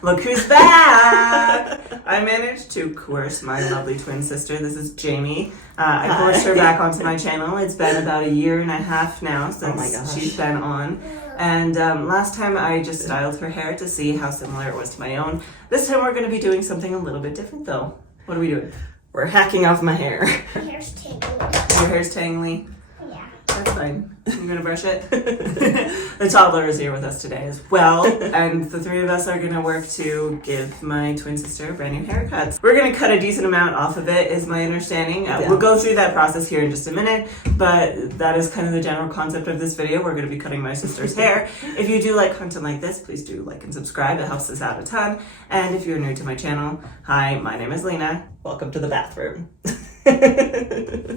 Look who's back! I managed to coerce my lovely twin sister. This is Jamie. I coerced her back onto my channel. It's been about 1.5 years now since she's been on. And last time I just styled her hair to see how similar it was to my own. This time we're going to be doing something a little bit different though. What are we doing? We're hacking off my hair. My hair's tangly. Your hair's tangly? Yeah. That's fine. You're gonna brush it? The toddler is here with us today as well. And the three of us are gonna work to give my twin sister a brand new haircut. We're gonna cut a decent amount off of it, is my understanding. We'll go through that process here in just a minute, but that is kind of the general concept of this video. We're gonna be cutting my sister's hair. If you do like content like this, please do like and subscribe. It helps us out a ton. And if you're new to my channel, hi, my name is Lena. Welcome to the bathroom.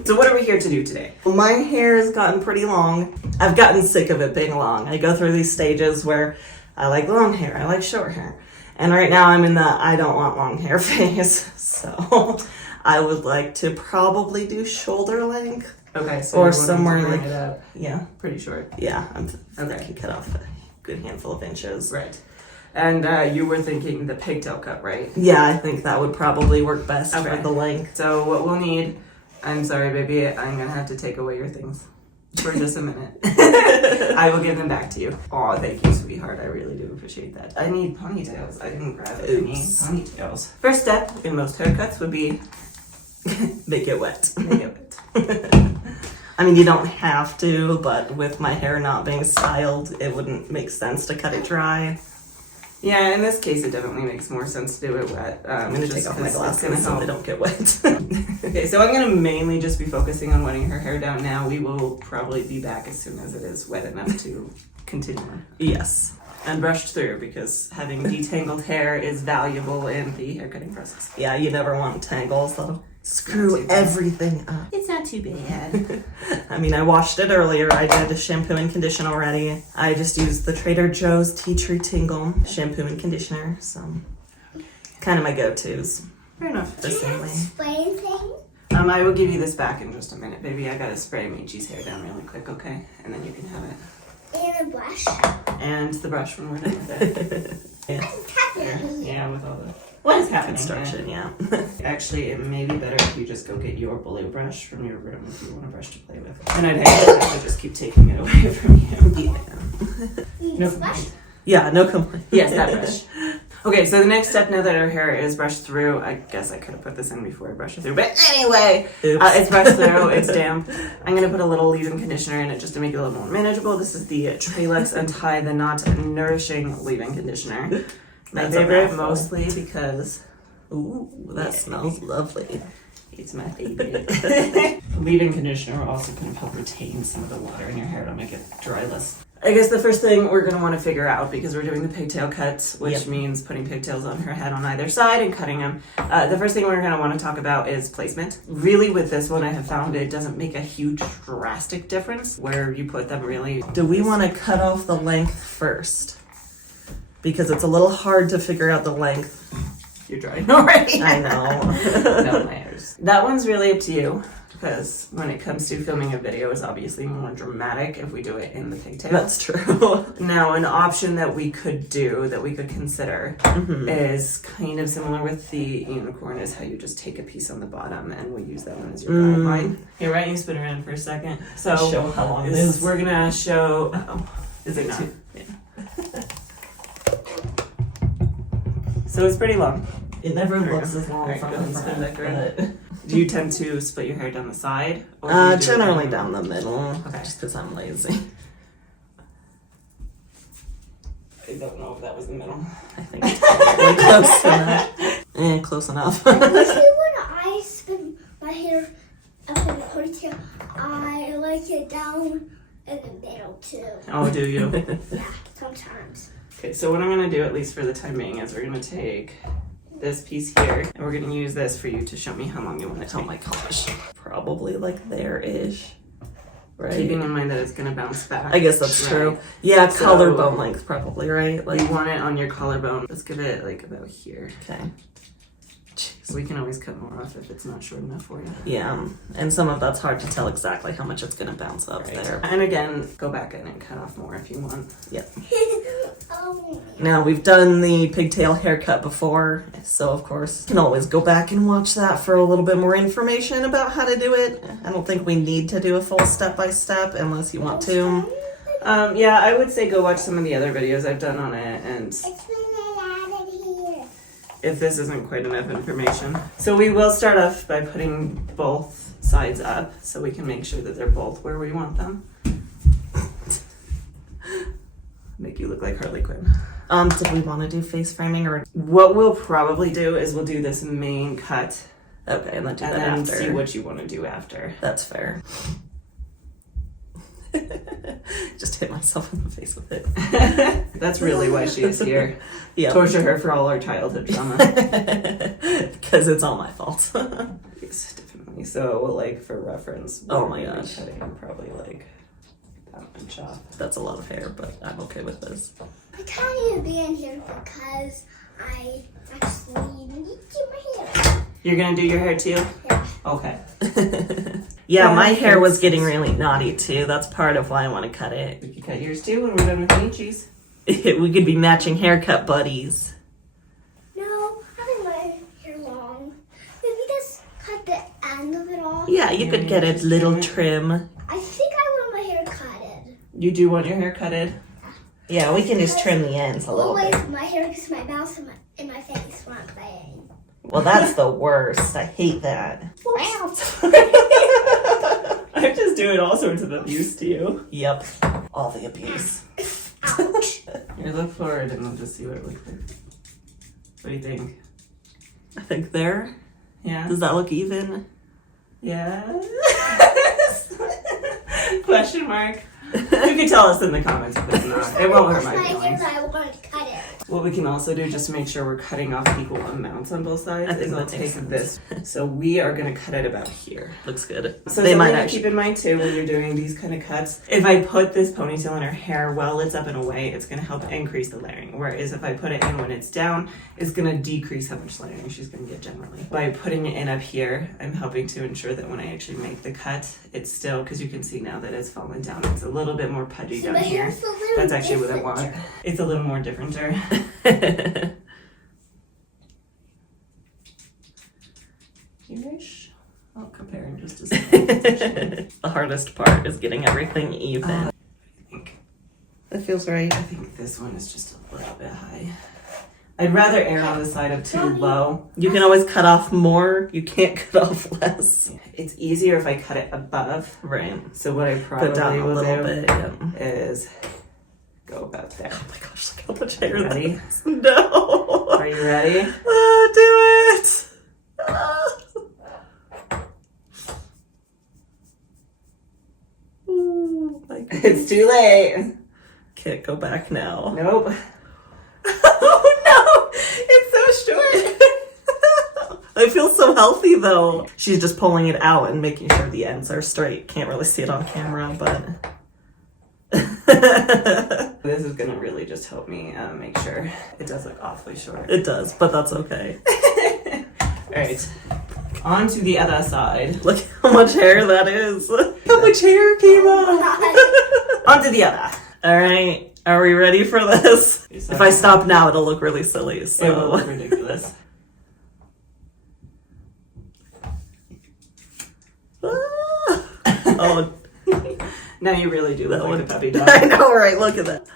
So what are we here to do today? Well, my hair has gotten pretty long. I've gotten sick of it being long. I go through these stages where I like long hair, I like short hair. And right now I'm in the I don't want long hair phase. So I would like to probably do shoulder length. Okay, so or somewhere like, yeah, pretty short. Yeah, I can cut off a good handful of inches. Right. And you were thinking the pigtail cut, right? Yeah, I think that would probably work best for the length. So what we'll need, I'm sorry, baby, I'm gonna have to take away your things for just a minute. I will give them back to you. Oh, thank you, sweetheart. I really do appreciate that. I need ponytails. I didn't grab it. I need ponytails. First step in most haircuts would be make it wet. Make it wet. I mean, you don't have to, but with my hair not being styled, it wouldn't make sense to cut it dry. Yeah, in this case, it definitely makes more sense to do it wet. I'm going to take off my glasses so they don't get wet. Okay, so I'm going to mainly just be focusing on wetting her hair down now. We will probably be back as soon as it is wet enough to continue. Yes, and brushed through because having detangled hair is valuable in the haircutting process. Yeah, you never want tangles. That'll screw everything up. It's not too bad. I mean, I washed it earlier. I did a shampoo and condition already. I just used the Trader Joe's Tea Tree Tingle shampoo and conditioner. So, kind of my go-tos. Fair enough. Can you spray anything? I will give you this back in just a minute, baby. I gotta spray Michi's hair down really quick, okay? And then you can have it. And a brush. And the brush when we're done with it. Yeah, with all the... What is happening? Construction, yeah. Actually, it may be better if you just go get your blue brush from your room if you want a brush to play with. And I'd hate to just keep taking it away from you. Yeah. No complaint. Yeah, no complaint. Yes, that brush. Okay, so the next step now that our hair is brushed through, I guess I could have put this in before I brushed it through, but anyway, it's brushed through, it's damp. I'm going to put a little leave-in conditioner in it just to make it a little more manageable. This is the Trelex Untie the Knot Nourishing Leave-In Conditioner. My favorite mostly because, ooh, that smells lovely. It's my favorite. Leave-in conditioner also can help retain some of the water in your hair to make it dryless. I guess the first thing we're going to want to figure out, because we're doing the pigtail cuts, which means putting pigtails on her head on either side and cutting them. The first thing we're going to want to talk about is placement. Really, with this one, I have found it doesn't make a huge drastic difference where you put them really. Do we want to cut off the length first? Because it's a little hard to figure out the length. You're drying already. I know. No layers. That one's really up to you, because when it comes to filming a video, it's obviously more dramatic if we do it in the pigtail. That's true. Now, an option that we could do, that we could consider, is kind of similar with the unicorn, is how you just take a piece on the bottom and we use that one as your guideline. Here, right? You spin around for a second. So, show how long it is. We're going to show... Is it not? Yeah. So it's pretty long. It never looks as long from the front. Do you tend to split your hair down the side? Or generally down the middle. Okay. Just because I'm lazy. I don't know if that was the middle. I think it's probably close enough. Close enough. Usually when I spin my hair up in a ponytail, I like it down in the middle too. Oh, do you? Yeah, sometimes. Okay, so what I'm going to do, at least for the time being, is we're going to take this piece here, and we're going to use this for you to show me how long you want it to take. Oh my gosh. Probably like there-ish. Right. Keeping in mind that it's going to bounce back. I guess that's true. Yeah, so, collarbone length probably, right? Like you want it on your collarbone. Let's give it like about here. Okay. Jeez. We can always cut more off if it's not short enough for you. Yeah, and some of that's hard to tell exactly how much it's going to bounce up there. And again, go back in and cut off more if you want. Yep. Oh. Now, we've done the pigtail haircut before, so of course, you can always go back and watch that for a little bit more information about how to do it. I don't think we need to do a full step-by-step unless you want to. Yeah, I would say go watch some of the other videos I've done on it, and It's been added here. if this isn't quite enough information. So we will start off by putting both sides up so we can make sure that they're both where we want them. Make you look like Harley Quinn. Did we want to do face framing or? What we'll probably do is we'll do this main cut Okay, and then do and that then after. see what you want to do after. That's fair. Just hit myself in the face with it. That's really why she is here. Yeah. Torture her for all our childhood trauma. Because it's all my fault. Yes, definitely. So, like, for reference, Oh we're my gonna be gosh. cutting probably like that much off. That's a lot of hair, but I'm okay with this. I can't even be in here because I actually need to do my hair. You're gonna do your hair too? Yeah. Okay. Yeah, my hair was getting really knotty too. That's part of why I want to cut it. We can cut yours too when we're done with Nietzsche's. We could be matching haircut buddies. No, I think my hair long. Maybe just cut the end of it off. Yeah, you could get a little trim. I think I want my hair cutted. You do want your hair cutted? Yeah, we can just trim the ends a little Always bit. my hair gets my mouth in my face when I'm playing. Well, that's the worst. I hate that. I'm just doing all sorts of abuse to you. Yep. All the abuse. Ouch. Here, look forward and we'll just see what it looks like. What do you think? I think there. Yeah? Does that look even? Yeah? Question mark. You can tell us in the comments if it's not. It won't hurt my My feelings. hair, I want to cut it. What we can also do just to make sure we're cutting off equal amounts on both sides I think is I'll that makes take this. So we are going to cut it about here. Looks good. So They might something to actually. keep in mind too when you're doing these kind of cuts, if I put this ponytail in her hair while it's up and away, it's going to help increase the layering. Whereas if I put it in when it's down, it's going to decrease how much layering she's going to get generally. By putting it in up here, I'm helping to ensure that when I actually make the cut, it's still, because you can see now that it's fallen down, it's a little bit more pudgy So down my here. hair's a little That's actually what I different. want. It's a little more differenter. Here-ish. I'll compare in just a second. The hardest part is getting everything even. I think That feels right. I think this one is just a little bit high. I'd rather err on the side of too low. You can always cut off more. You can't cut off less. It's easier if I cut it above. Right. So what I Put probably down a will little do bit. Yeah. is go about there. Oh my gosh, look how much hair that Ready? is. No. Are you ready? Do it. Ah. Ooh, my goodness. It's too late. Can't go back now. Nope. Oh no! It's so short. I feel so healthy though. She's just pulling it out and making sure the ends are straight. Can't really see it on camera, but. This is gonna really just help me make sure it does look awfully short. It does, but that's okay. Alright. On to the other side. Look how much hair that is. How much hair came Oh, off. On to the other. All right, are we ready for this? If I stop now, it'll look really silly. It will look So. ridiculous. Oh, Now you really do look that like a one. puppy dog. I know, right? Look at that.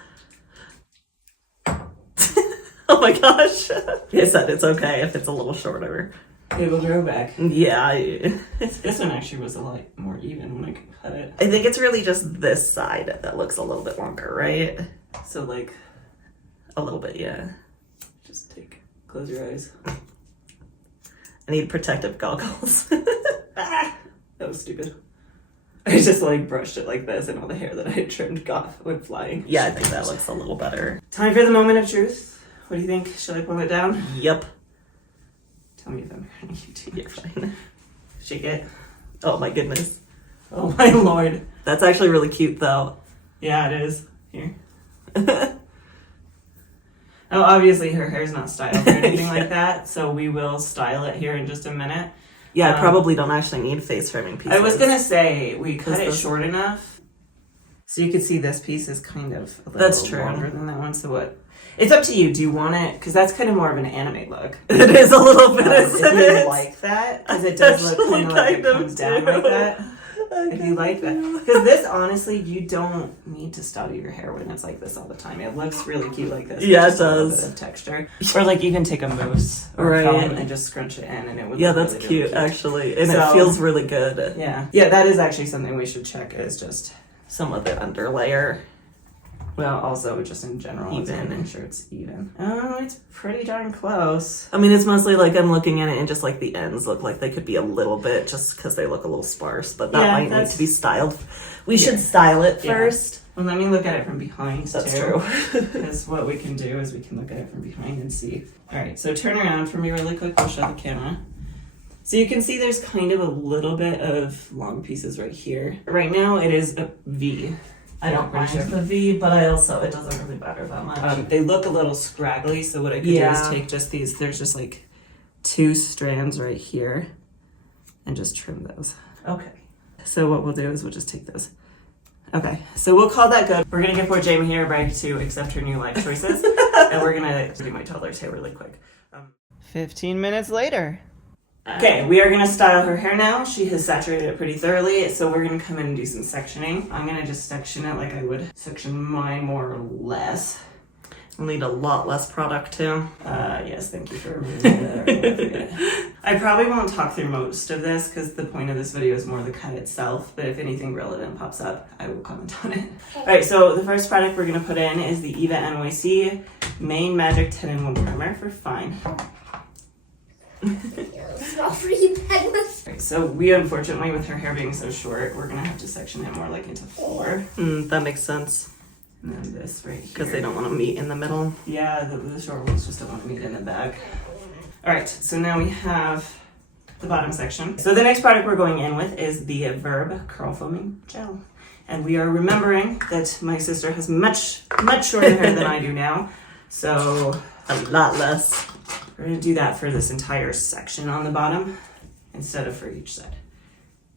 Oh my gosh. He said it's okay if it's a little shorter. It will grow back. Yeah, This one actually was a lot more even when I could cut it. I think it's really just this side that looks a little bit longer, right? So like, A little bit, yeah. just close your eyes. I need protective goggles. Ah, that was stupid. I just like brushed it like this and all the hair that I had trimmed went flying. Yeah, I think that looks a little better. Time for the moment of truth. What do you think? Should I pull it down? Yep. Tell me if I'm hurting you too You're much. fine. Shake it. Oh my goodness. Oh my lord. That's actually really cute though. Yeah, it is. Here. Oh, obviously her hair's not styled or anything like that, so we will style it here in just a minute. Yeah, I probably don't actually need face framing pieces. I was gonna say we cut it this- short enough, so you could see this piece is kind of a little That's true. longer than that one. So what It's up to you. Do you want it? Because that's kind of more of an anime look. It is a little bit, isn't if it? you like that, because it does look kind of like it Actually, comes kind of down like too. that. If you like that. Because this, honestly, you don't need to style your hair when it's like this all the time. It looks really cute like this. Yeah, Just it a little does. bit of texture. Or like even take a mousse or Right. a comb and just scrunch it in and it would Yeah, look that's really, cute, really cute. actually. And So- it feels really good. Yeah. Yeah, that is actually something we should check is just, Some of the underlayer. well, also just in general, it's Even. making sure it's even. Oh, it's pretty darn close. I mean, it's mostly like I'm looking at it and just like the ends look like they could be a little bit just because they look a little sparse, but that Yeah, might need that's- to be styled. We should style it Yeah. first. Well, let me look at it from behind, That's too. true. Because what we can do is we can look at it from behind and see. All right, so turn around for me really quick. I'll show the camera. So you can see there's kind of a little bit of long pieces right here. Right now it is a V. I don't mind the V, but I also, it doesn't really matter that much. They look a little scraggly, so what I could do Yeah. is take just these, there's just like 2 strands right here and just trim those. Okay. So what we'll do is we'll just take those. Okay, so we'll call that good. We're gonna give poor Jamie here a break to accept her new life choices. And we're gonna do my toddler's hair really quick. 15 minutes later. Okay, we are gonna style her hair now. She has saturated it pretty thoroughly, so we're gonna come in and do some sectioning. I'm gonna just section it like I would section mine more or less. We'll need a lot less product too. Yes, thank you for removing that. I probably won't talk through most of this because the point of this video is more the cut itself, but if anything relevant pops up, I will comment on it. Alright, so the first product we're going to put in is the Eva NYC Main Magic 10-in-1 Primer for Fine. It's not pretty bad. Alright, so we unfortunately, with her hair being so short, we're going to have to section it more like into 4. That makes sense. And then this right here. Because they don't want to meet in the middle. Yeah, the short ones just don't want to meet in the back. Alright, so now we have the bottom section. So the next product we're going in with is the Verb Curl Foaming Gel. And we are remembering that my sister has much shorter hair than I do now. So A lot less. we're going to do that for this entire section on the bottom instead of for each side.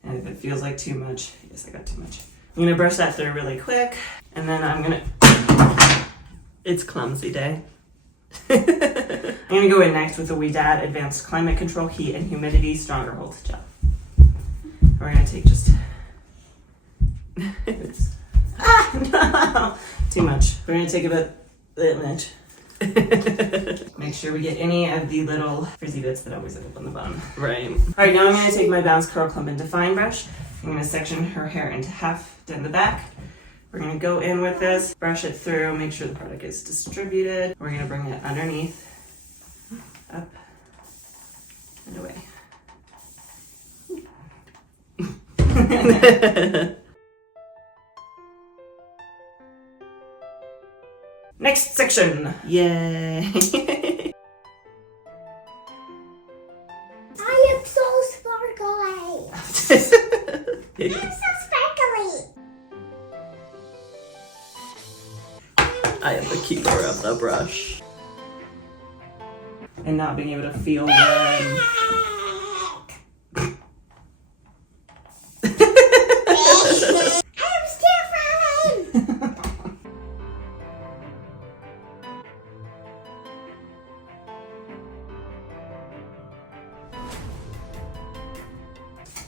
And if it feels like too much, yes, I got too much. I'm going to brush that through really quick. And then I'm going to... It's clumsy day. I'm going to go in next with the WeDad Advanced Climate Control Heat and Humidity Stronger Hold Gel. We're going to take just... no! Too much. We're going to take about that much. Make sure we get any of the little frizzy bits that always end up on the bottom. Right. Alright, now I'm going to take my Bounce Curl Clump and Define brush. I'm going to section her hair into half down the back. We're going to go in with this, brush it through, make sure the product is distributed. We're going to bring it underneath, up, and away. Next section. Yay. I am so sparkly. I'm so sparkly. I am the keeper of the brush. And not being able to feel them. I'm still falling.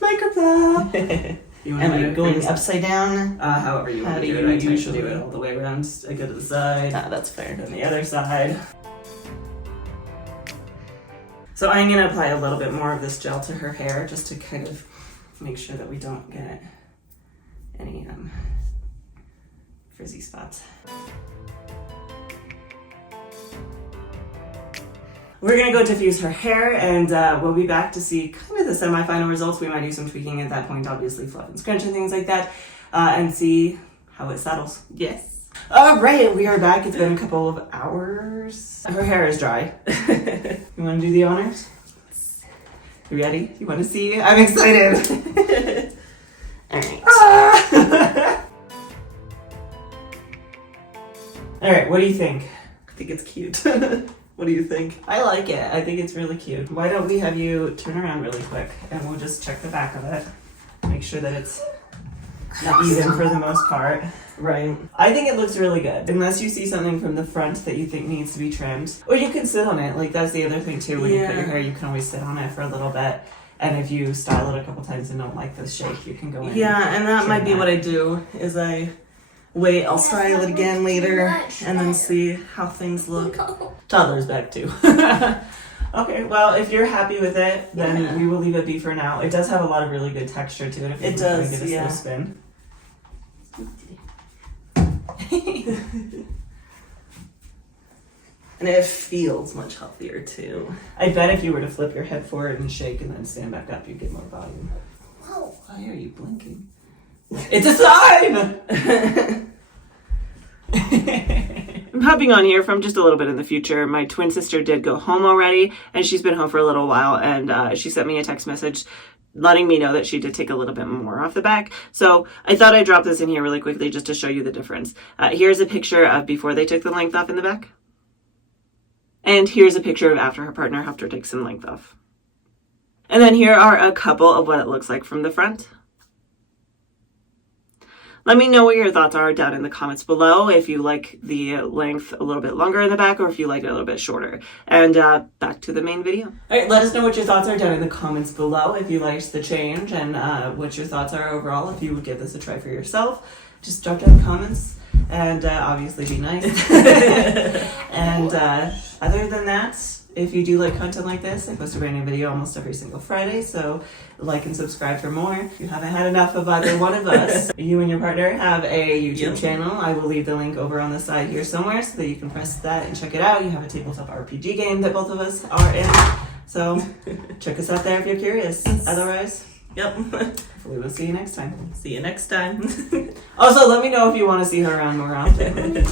Microphone. You want Am to I going upside down? However you want How to do do you it. I try to usually- do it all the way around. I go to the side, Ah, that's fair. and the other side. So I'm going to apply a little bit more of this gel to her hair just to kind of make sure that we don't get any frizzy spots. We're going to go diffuse her hair, and we'll be back to see kind of the semi-final results. We might do some tweaking at that point, obviously fluff and scrunch and things like that, and see how it settles. Yes. All right, we are back. It's been a couple of hours. Her hair is dry. You want to do the honors? You ready? You want to see? I'm excited. All right. All right, what do you think? I think it's cute. What do you think? I like it. I think it's really cute. Why don't we have you turn around really quick and we'll just check the back of it. Make sure that it's even for the most part. Right. I think it looks really good, unless you see something from the front that you think needs to be trimmed. Or you can sit on it. Like, that's the other thing, too. When you cut your hair, you can always sit on it for a little bit. And if you style it a couple times and don't like the shape, you can go in. Yeah, and that might be what I do, is I wait, I'll style it again later, and then see how things look. Toddler's back, too. Okay, well, if you're happy with it, then we will leave it be for now. It does have a lot of really good texture to it. If It you want to does, give it a yeah. slow spin. And it feels much healthier too. I bet if you were to flip your head forward and shake and then stand back up, you'd get more volume. Whoa. Why are you blinking? It's a sign! I'm hopping on here from just a little bit in the future. My twin sister did go home already, and she's been home for a little while, and she sent me a text message letting me know that she did take a little bit more off the back. So I thought I'd drop this in here really quickly just to show you the difference. Here's a picture of before they took the length off in the back. And here's a picture of after her partner helped her take some length off. And then here are a couple of what it looks like from the front. Let me know what your thoughts are down in the comments below, if you like the length a little bit longer in the back or if you like it a little bit shorter. And back to the main video. All right, let us know what your thoughts are down in the comments below, if you liked the change and what your thoughts are overall, if you would give this a try for yourself. Just drop down comments and obviously be nice. And other than that, if you do like content like this, I post a brand new video almost every single Friday, so like and subscribe for more. If you haven't had enough of either one of us, you and your partner have a YouTube channel. I will leave the link over on the side here somewhere so that you can press that and check it out. You have a tabletop RPG game that both of us are in, so check us out there if you're curious. Otherwise, hopefully we'll see you next time. See you next time. Also, let me know if you want to see her around more often.